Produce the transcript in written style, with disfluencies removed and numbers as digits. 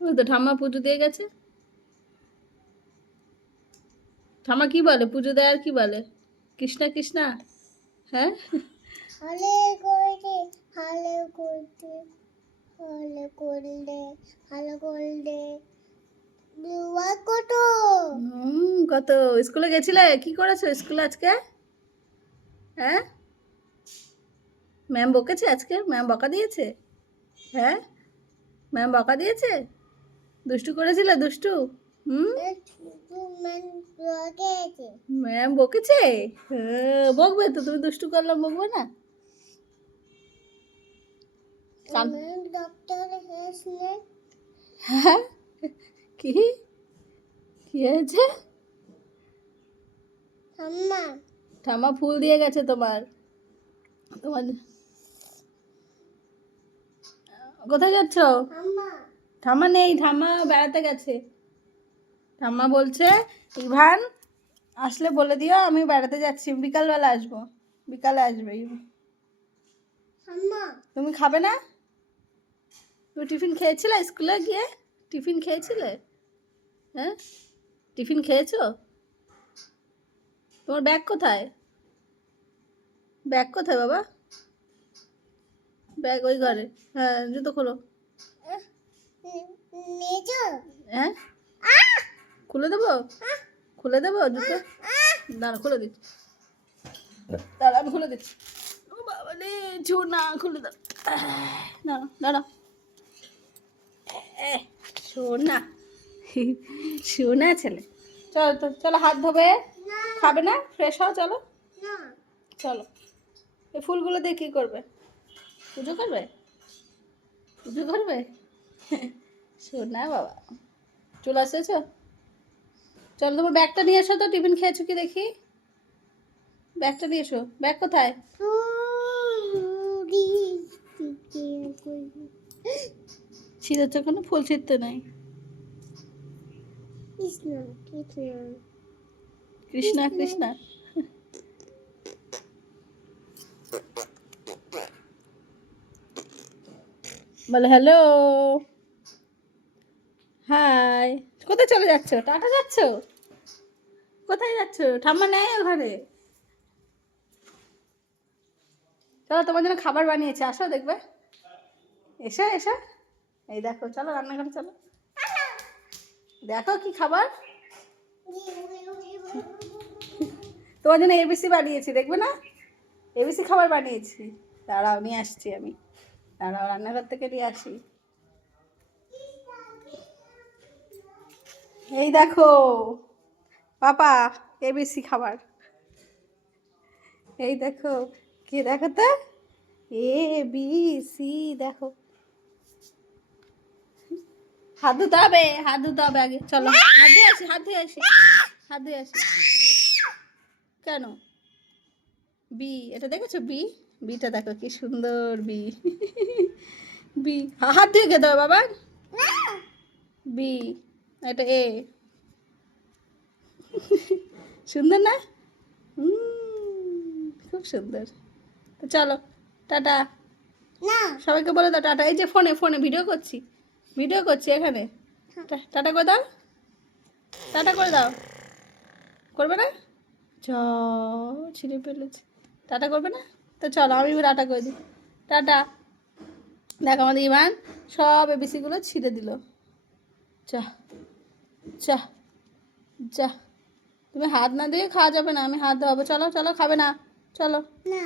ওই তো ঠাম্মা পুজো দিয়ে গেছে। ঠাম্মা কি বলে পুজো দেয় আর কি বলে? কৃষ্ণা কৃষ্ণা। হ্যাঁ কত স্কুলে গেছিলে? কি করেছো স্কুলে আজকে? হ্যাঁ ম্যাম বকেছে আজকে? ম্যাম বকা দিয়েছে? হ্যাঁ ম্যাম বকা দিয়েছে? দুষ্টু করেছিলে? দুষ্টু ম্যাম বকেছে? বকবে তো, তুমি দুষ্টু করলে বকবে না? হ্যাঁ কি কি হয়েছে? ঠাম্মা ফুল দিয়ে গেছে তোমার। তোমার কোথায় যাচ্ছ? ঠাম্মা নেই, ঠাম্মা বেড়াতে গেছে। ঠাম্মা বলছে ইভান আসলে বলে দিও আমি বেড়াতে যাচ্ছি, বিকালবেলা আসবো, বিকালে আসবে। তুমি খাবে না? তুমি টিফিন খেয়েছিলে স্কুলে গিয়ে? টিফিন খেয়েছিলে? হ্যাঁ টিফিন খেয়েছো? তোমার ব্যাগ কোথায়? ব্যাগ কোথায় বাবা? ব্যাগ ওই ঘরে। হ্যাঁ জুতো খোলো। হ্যাঁ খুলে দেবো? খুলে দেবো জুতো? দাঁড়া খুলে দিচ্ছি, দাঁড়া আমি খুলে দিচ্ছি। ও বাবা রে না খুলে দাও, দাঁড়া দাঁড়া। শোনা শোনা ছেলে। চলো তো চলো, হাত ধোবে। খাবে না? ফ্রেশ হও চলো। চলো এই ফুলগুলো দিয়ে কী করবে? পুজো করবে? পুজো করবে? শোনা বাবা চলে আসেছো? চলো তোমার ব্যাগটা নিয়ে এসো তো, টিফিন খেয়েছো কি দেখি। ব্যাগটা নিয়ে এসো। ব্যাগ কোথায়? ছিঁড়েছো? কোনো ফুল ছিঁড়তে নাই। কৃষ্ণা কৃষ্ণা। বলে হ্যালো হাই। কোথায় চলে যাচ্ছ? টাটা যাচ্ছ? কোথায় যাচ্ছ? ঠাম্মা নেই ওখানে। চলো তোমার জন্য খাবার বানিয়েছে, আসো দেখবে। এসো এসো, এই দেখো, চলো রান্নাঘরে চলো, দেখো কি খাবার। তোমার জন্য এবিসি বানিয়েছি, দেখবে না? এবিসি খাবার বানিয়েছি। দাঁড়াও নিয়ে আসছি আমি, দাঁড়াও রান্নাঘর থেকে নিয়ে আসি। এই দেখো পাপা এবিসি খাবার। এই দেখো কি, দেখো তো এবিসি দেখো। হাত ধুতে হবে, হাত ধুতে হবে আগে, চলো হাত ধুয়ে আসি, হাত ধুয়ে আসি, হাত ধুয়ে আসি। কেন? বি, এটা দেখেছো বি? বিটা দেখো কি সুন্দর বি। বি হাত ধুয়ে খেতে হবে বাবা। বি, এটা এ। সুন্দর না? খুব সুন্দর। তো চলো টাটা। সবাইকে বলে দাও টাটা। এই যে ফোনে ফোনে ভিডিও করছি, ভিডিও করছি এখানে। টাটা করে দাও, টাটা করে দাও। করবে না? চ ছিঁড়ে ফেলেছে। টাটা করবে না? তো চলো আমি টাটা করে দিই। টাটা। দেখো আমাদের ইমান সব এবিসিগুলো ছিঁড়ে দিল। চা চা যা, তুমি হাত না দিয়ে খাওয়া যাবে না, আমি হাত ধোয়াবো। চলো চলো, খাবে না? চলো না।